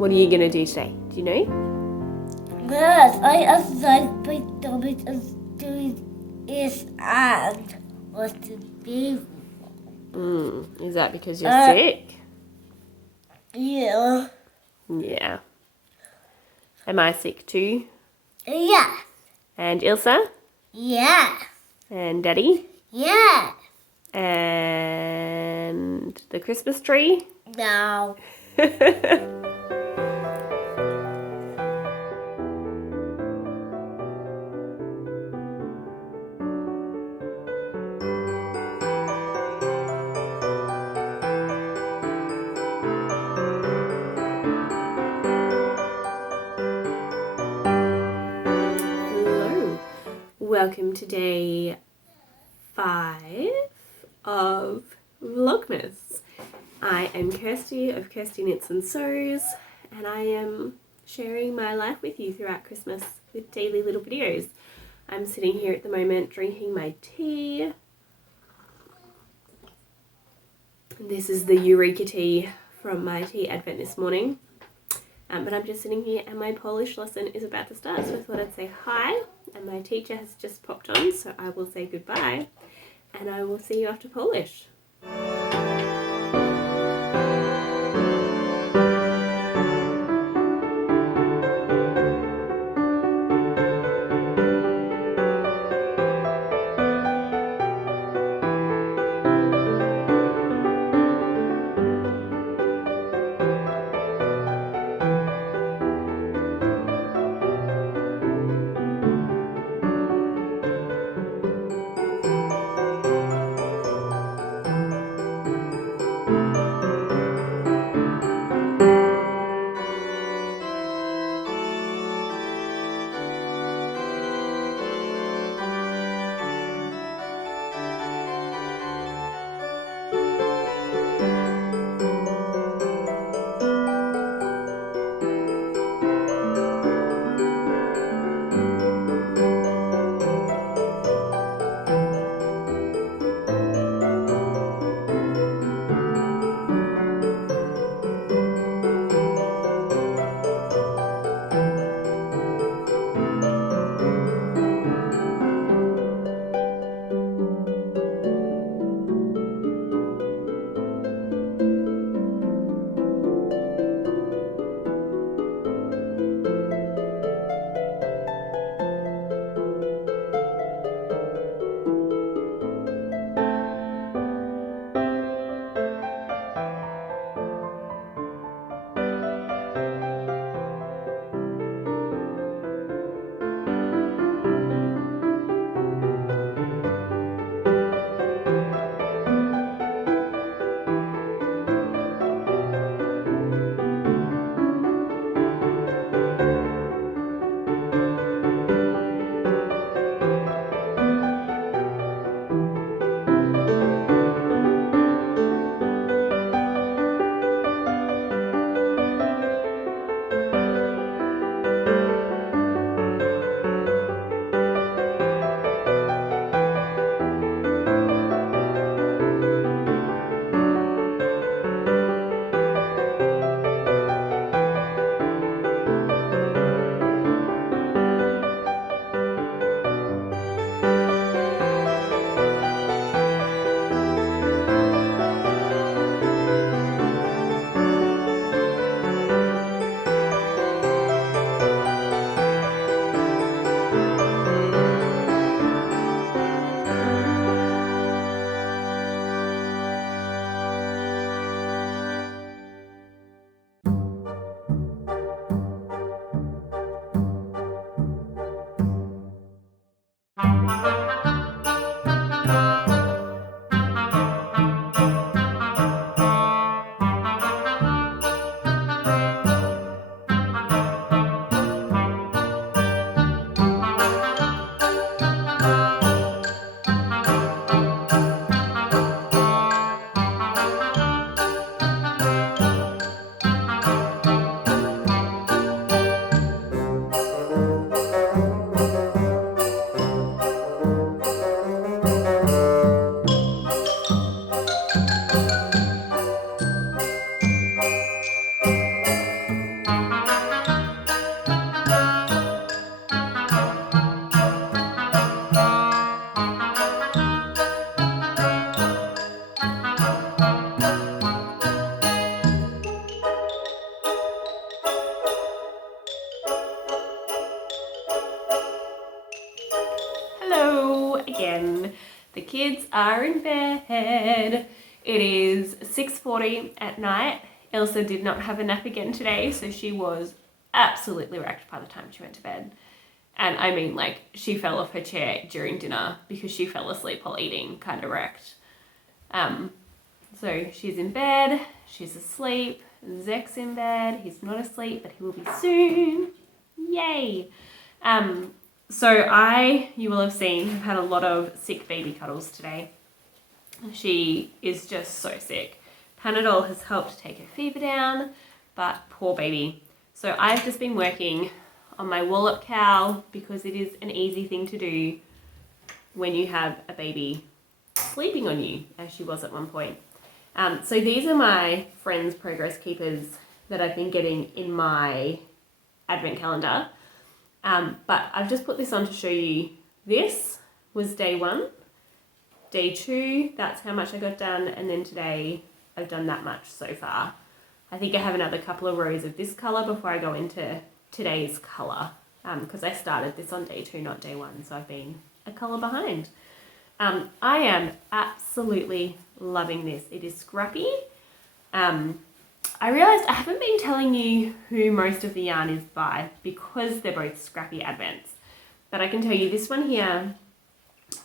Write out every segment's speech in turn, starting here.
What are you going to do today? Do you know? Yes, I asked my stomach is doing is and what to do. Is that because you're sick? Yeah. Yeah. Am I sick too? Yeah. And Ilsa? Yeah. And Daddy? Yeah. And the Christmas tree? No. Hello. Welcome to day 5 of Vlogmas. I am Kirsty of Kirsty Knits and Sews, and I am sharing my life with you throughout Christmas with daily little videos. I'm sitting here at the moment drinking my tea. This is the Eureka tea from my tea advent this morning. But I'm just sitting here and my Polish lesson is about to start, so I thought I'd say hi, and my teacher has just popped on, so I will say goodbye, and I will see you after Polish. kids are in bed. It is 6:40 at night. Elsa did not have a nap again today, so she was absolutely wrecked by the time she went to bed. And I mean, like, she fell off her chair during dinner because she fell asleep while eating, kind of wrecked. So she's in bed, she's asleep, Zek's in bed, he's not asleep, but he will be soon. Yay! So you will have seen, have had a lot of sick baby cuddles today. She is just so sick. Panadol has helped take her fever down, but poor baby. So I've just been working on my wallop cowl because it is an easy thing to do when you have a baby sleeping on you, as she was at one point. So these are my friends' progress keepers that I've been getting in my advent calendar. But I've just put this on to show you. This was day 1. Day 2, that's how much I got done. And then today, I've done that much so far. I think I have another couple of rows of this colour before I go into today's colour. Because I started this on day 2, not day 1. So I've been a colour behind. I am absolutely loving this. It is scrappy. I realised I haven't been telling you who most of the yarn is by because they're both scrappy advents. But I can tell you this one here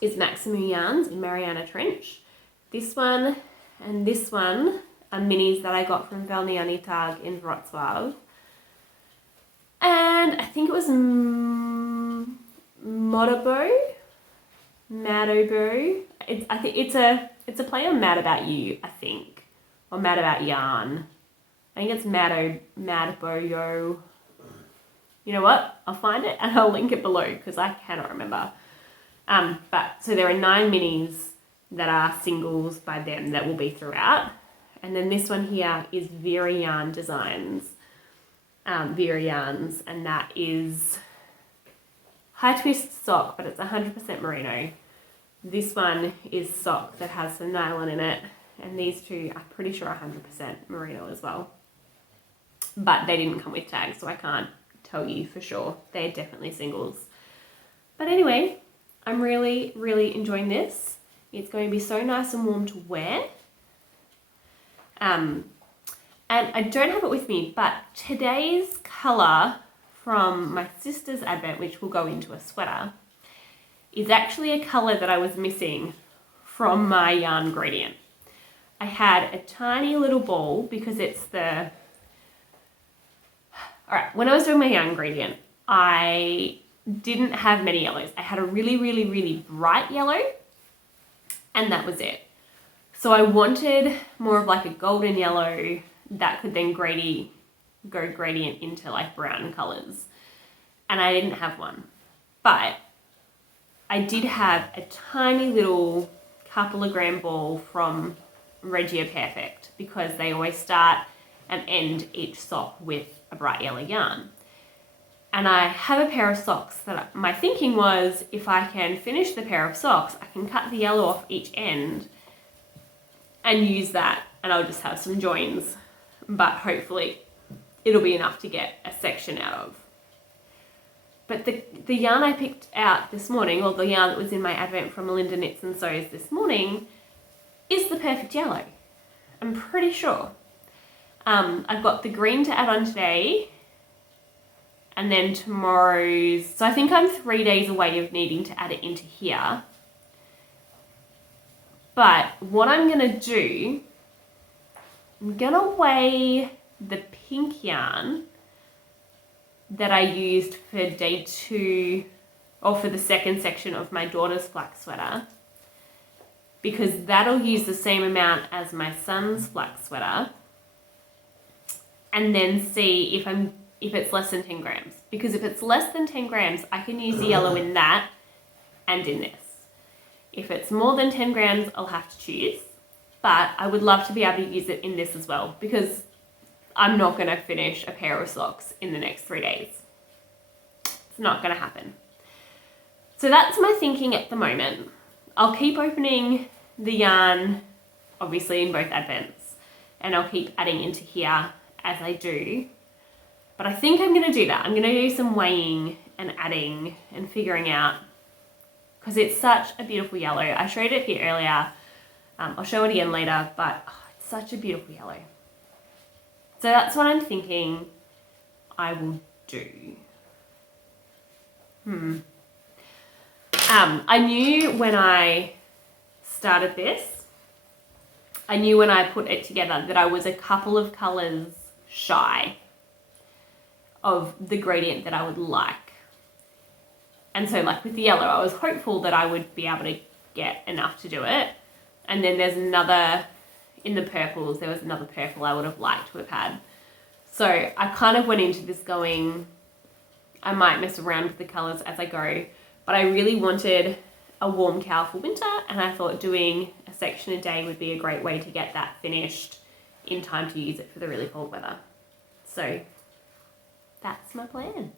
is Maximum Yarns in Mariana Trench. This one and this one are minis that I got from Velniani Tag in Wrocław. And I think it was Modobo. I think it's a play on Mad About You, I think. Or Mad About Yarn. I think it's Madboyo. You know what? I'll find it and I'll link it below because I cannot remember. But so there are 9 minis that are singles by them that will be throughout. And then this one here is Vera Yarn Designs. Vera Yarns, and that is high twist sock, but it's 100% merino. This one is sock that has some nylon in it, and these two I'm pretty sure are 100% merino as well. But they didn't come with tags, so I can't tell you for sure. They're definitely singles. But anyway, I'm really, really enjoying this. It's going to be so nice and warm to wear. And I don't have it with me, but today's colour from my sister's advent, which will go into a sweater, is actually a colour that I was missing from my yarn gradient. I had a tiny little ball because it's the... Alright, when I was doing my yarn gradient, I didn't have many yellows. I had a really, really, really bright yellow, and that was it. So I wanted more of like a golden yellow that could then go gradient into like brown colours. And I didn't have one. But I did have a tiny little couple of gram ball from Regia Perfect because they always start and end each sock with a bright yellow yarn. And I have a pair of socks that my thinking was if I can finish the pair of socks, I can cut the yellow off each end and use that, and I'll just have some joins. But hopefully it'll be enough to get a section out of. But the yarn I picked out this morning, or the yarn that was in my advent from Melinda Knits and Sews this morning, is the perfect yellow. I'm pretty sure. I've got the green to add on today, and then tomorrow's... So I think I'm 3 days away of needing to add it into here. But what I'm going to do, I'm going to weigh the pink yarn that I used for day 2, or for the second section of my daughter's flax sweater, because that'll use the same amount as my son's flax sweater, and then see if it's less than 10 grams. Because if it's less than 10 grams, I can use the yellow in that and in this. If it's more than 10 grams, I'll have to choose. But I would love to be able to use it in this as well, because I'm not going to finish a pair of socks in the next 3 days. It's not going to happen. So that's my thinking at the moment. I'll keep opening the yarn, obviously in both advents, and I'll keep adding into here as I do. But I think I'm going to do that. I'm going to do some weighing and adding and figuring out, because it's such a beautiful yellow. I showed it here earlier. I'll show it again later, but it's such a beautiful yellow. So that's what I'm thinking I will do. I knew when I started this, I knew when I put it together that I was a couple of colours shy of the gradient that I would like. And so like with the yellow, I was hopeful that I would be able to get enough to do it. And then there's another, in the purples, there was another purple I would have liked to have had. So I kind of went into this going, I might mess around with the colours as I go, but I really wanted a warm cowl for winter, and I thought doing a section a day would be a great way to get that finished in time to use it for the really cold weather. So that's my plan.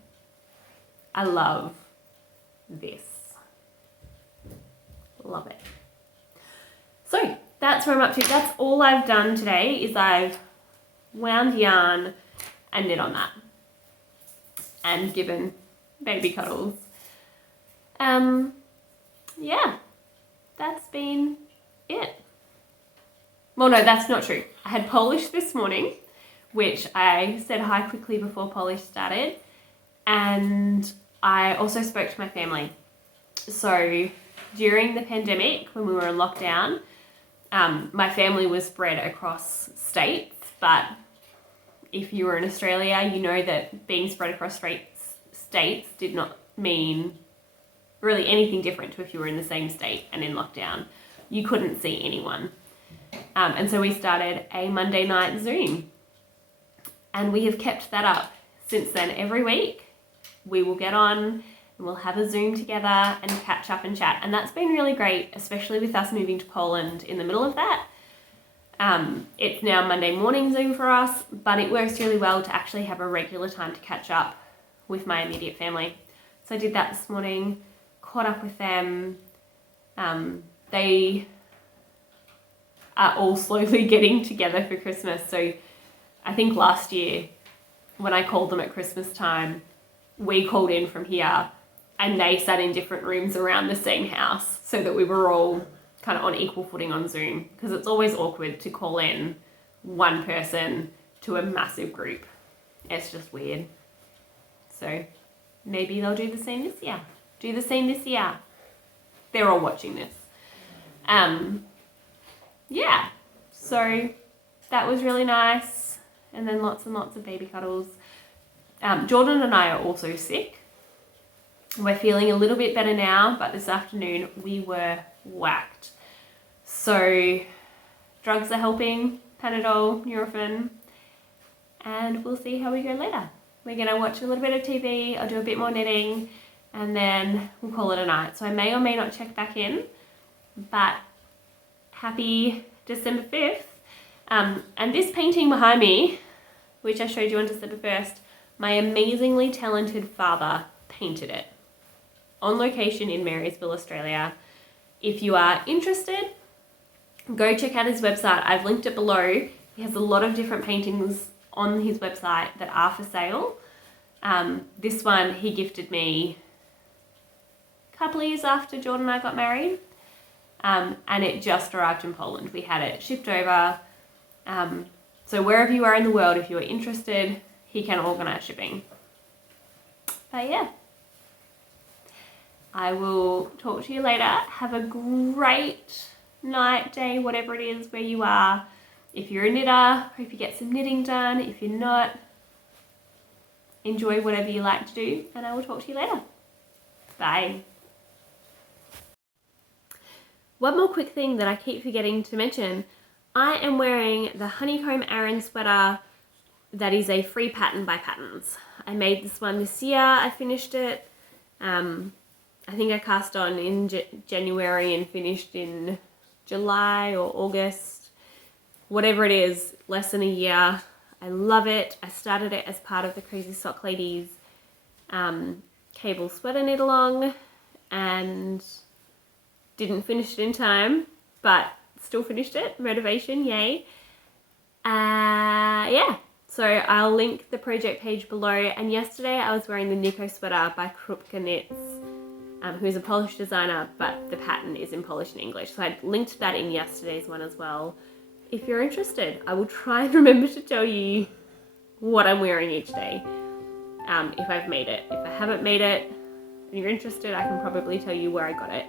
I love this. Love it. So that's where I'm up to. That's all I've done today is I've wound yarn and knit on that and given baby cuddles. Yeah, that's been it. Well, no, that's not true. I had polish this morning, which I said hi quickly before polish started. And I also spoke to my family. So during the pandemic, when we were in lockdown, my family was spread across states, but if you were in Australia, you know that being spread across states did not mean really anything different to if you were in the same state and in lockdown. You couldn't see anyone. And so we started a Monday night Zoom. And we have kept that up since then. Every week we will get on and we'll have a Zoom together and catch up and chat. And that's been really great, especially with us moving to Poland in the middle of that. It's now Monday morning Zoom for us, but it works really well to actually have a regular time to catch up with my immediate family. So I did that this morning, caught up with them. They are all slowly getting together for Christmas. So I think last year when I called them at Christmas time, we called in from here and they sat in different rooms around the same house so that we were all kind of on equal footing on Zoom, because it's always awkward to call in one person to a massive group. It's just weird. So maybe they'll do the same this year. They're all watching this. Yeah, so that was really nice. And then lots and lots of baby cuddles. Jordan and I are also sick. We're feeling a little bit better now, but this afternoon we were whacked. So drugs are helping, Panadol, Nurofen, and we'll see how we go later. We're going to watch a little bit of TV, I'll do a bit more knitting, and then we'll call it a night. So I may or may not check back in, but happy December 5th. And this painting behind me, which I showed you on December 1st, my amazingly talented father painted it on location in Marysville, Australia. If you are interested, go check out his website. I've linked it below. He has a lot of different paintings on his website that are for sale. This one he gifted me a couple of years after Jordan and I got married. And it just arrived in Poland. We had it shipped over. So wherever you are in the world, if you are interested, he can organise shipping. But yeah, I will talk to you later. Have a great night, day, whatever it is where you are. If you're a knitter, hope you get some knitting done. If you're not, enjoy whatever you like to do, and I will talk to you later. Bye. One more quick thing that I keep forgetting to mention. I am wearing the Honeycomb Aran sweater that is a free pattern by Patterns. I made this one this year. I finished it. I think I cast on in January and finished in July or August. Whatever it is, less than a year. I love it. I started it as part of the Crazy Sock Ladies cable sweater knit along and didn't finish it in time, but still finished it. Motivation, yay. Yeah, so I'll link the project page below. And yesterday I was wearing the Nico sweater by Krupka Knits. who's a Polish designer, but the pattern is in Polish and English. So I linked that in yesterday's one as well. If you're interested, I will try and remember to tell you what I'm wearing each day, if I've made it. If I haven't made it and you're interested, I can probably tell you where I got it.